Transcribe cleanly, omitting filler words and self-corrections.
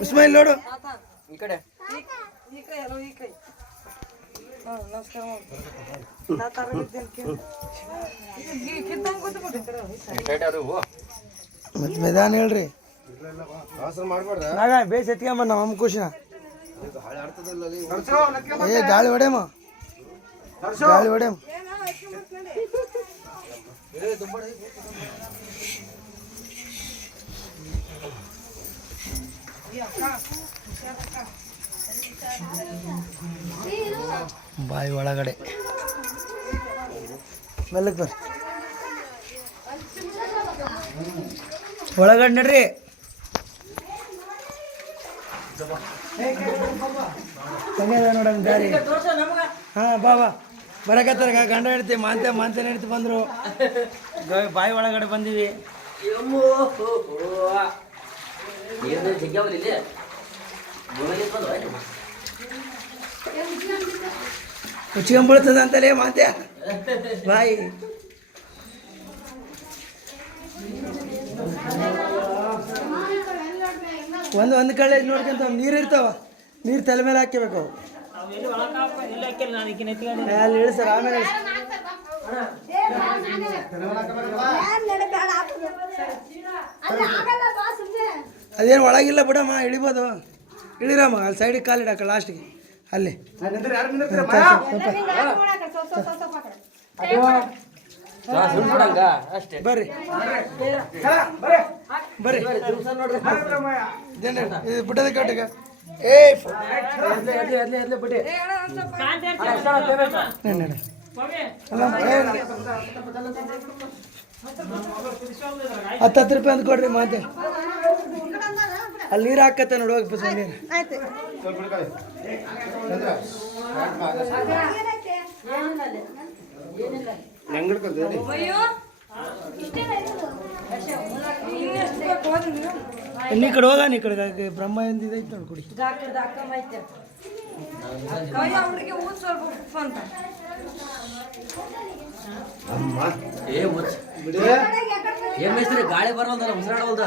ಇಸ್ಮಾಯಿಲ್ ನೋಡು ಈ ಕಡೆ ಮತ್ತೆ ಮೆದಾನ ಹೇಳ್ರಿ ನಾಗ ಬೇಸ್ ಎತ್ಕೊಂಬ ನಮ್ಮ ಖುಷಿನ ಏ ಗಾಳಿ ಹೊಡೆಮ ಗಾಳಿ ಹೊಡೆಮ ಬಾಯಿ ಒಳಗಡೆ ಮೆಲ್ಲಕ್ಕೆ ಬರ್ರಿ ಒಳಗಡೆ ನಡ್ರಿ ನೋಡಮ್ ದಾರಿ ಹಾ ಬಾಬಾ ಬರಕತ್ತಾರ ಗಂಡ ಹೇಳ್ತಿ ಮಾಂತೆ ನಡೀತಿ ಬಂದ್ರು ಬಾಯಿ ಒಳಗಡೆ ಬಂದೀವಿ ಮುಚ್ಕೊಂಡ್ಬಿಡ್ತದ ಅಂತಲೇ ಮಾತೆ ಬಾಯಿ ಒಂದು ಕಡೆ ನೋಡ್ಕೊಂತ ನೀರು ಇರ್ತಾವ ನೀರು ತಲೆ ಮೇಲೆ ಹಾಕಬೇಕು ಅಲ್ಲಿ ಇಳಿಸ್ತಾರ ಆಮೇಲೆ ಅದೇನು ಒಳಗಿಲ್ಲ ಬಿಡಮ್ಮ ಇಳಿಬೋದು ಇಳಿರಮ್ಮ ಅಲ್ಲಿ ಸೈಡಿಗೆ ಕಾಲಿಡಕ್ಕ ಲಾಸ್ಟಿಗೆ ಅಲ್ಲಿ ಬರ್ರಿ ಬರ್ರಿ ಇದು ಬಿಟ್ಟದ ಕಟ್ಟಿಗ ಏ ಬಿಟ್ಟೆ ಹತ್ತು ರೂಪಾಯಿ ಅಂತ ಕೊಡ್ರಿ ಮಾತೆ ಅಲ್ಲಿ ನೀರು ಹಾಕತ್ತೆ ನೋಡಿ ಹೋಗಿ ಬಸ್ ನೀರು ನೀ ಕಡೆ ಹೋಗ ನೀ ಕಡೆ ಬ್ರಹ್ಮ ಎಂದಿದೈತೆ ನೋಡಿ ಕುಡಿ ಗಾಳಿ ಬರೋಲ್ದಲ್ಲ ಉಸಿರಾಡೋಲ್ದ